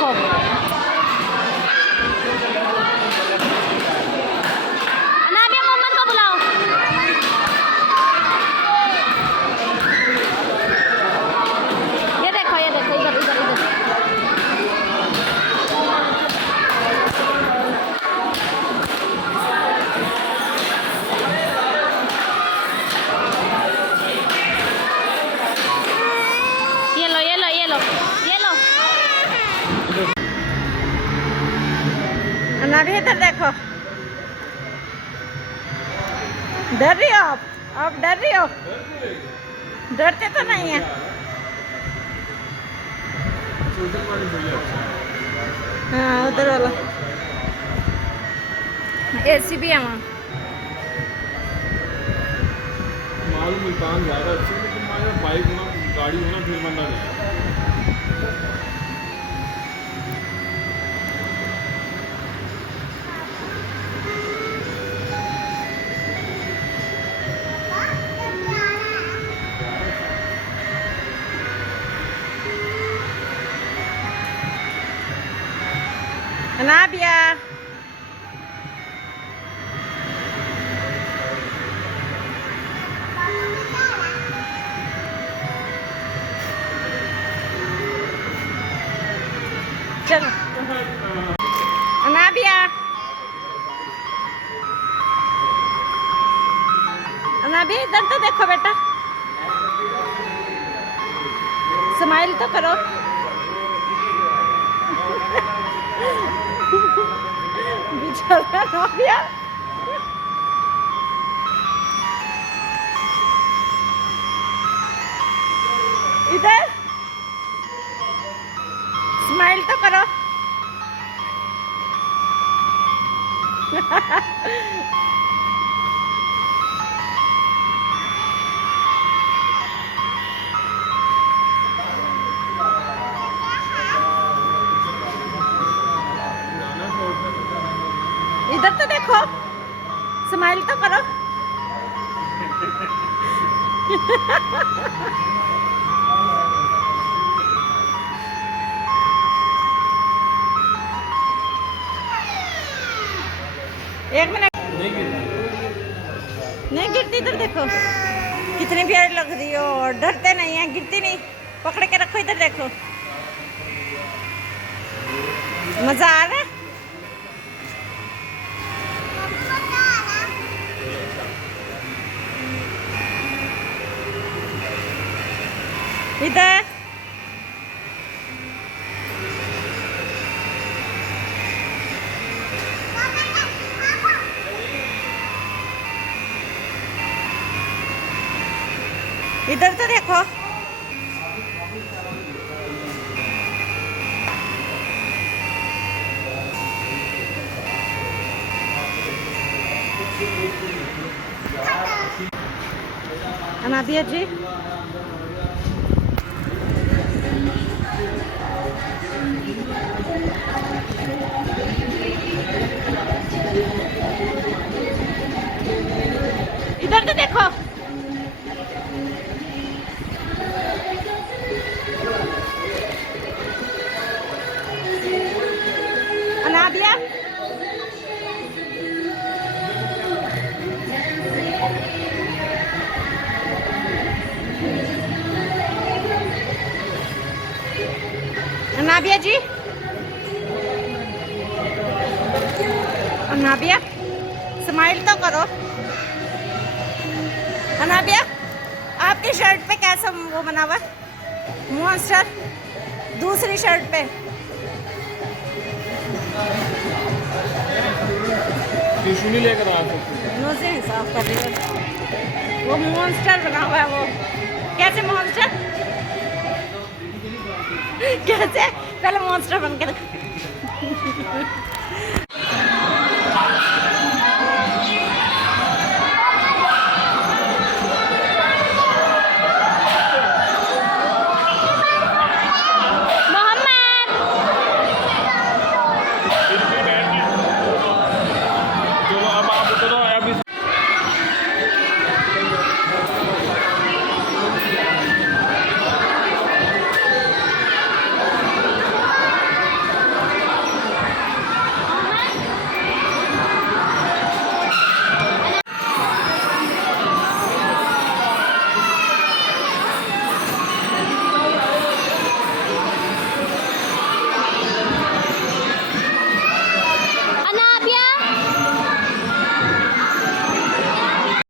देखो। अनाबिया मोहम्मद को बुलाओ। ये देखो इधर इधर इधर। अभी इधर देखो। डर रही हो आप डर रही हो? डरते तो नहीं है। हाँ उधर वाला एसी भी है वहाँ। मालूम मुल्तान ज़्यादा अच्छी है, लेकिन हमारे बाइक होना गाड़ी होना फिर बंदा नहीं। अनाबिया चलो। अनाबिया अनाबिया इधर तो देखो बेटा। स्माइल तो करो। बेचारा अनाबिया। इधर स्माइल तो करो। इधर तो देखो। स्माइल तो करो। एक मिनट। नहीं गिरती। इधर देखो कितनी प्यारी लग रही हो और डरते नहीं है। गिरती नहीं। पकड़ के रखो। इधर देखो मजा आ रहा है। इधर इधर तो देखो। अनाबिया जी इधर तो देखो। अनाबिया अनाबिया जी अनाबिया स्माइल तो करो। अनाबिया आपकी शर्ट पे कैसा वो बना हुआ मॉन्स्टर? दूसरी शर्ट पे टिश्यू नहीं लेकर आ सकते। नोज़ें साफ कर रही हो। वो मॉन्स्टर बना हुआ है। वो कैसे मॉन्स्टर? कैसे? पहले मॉन्स्टर बन के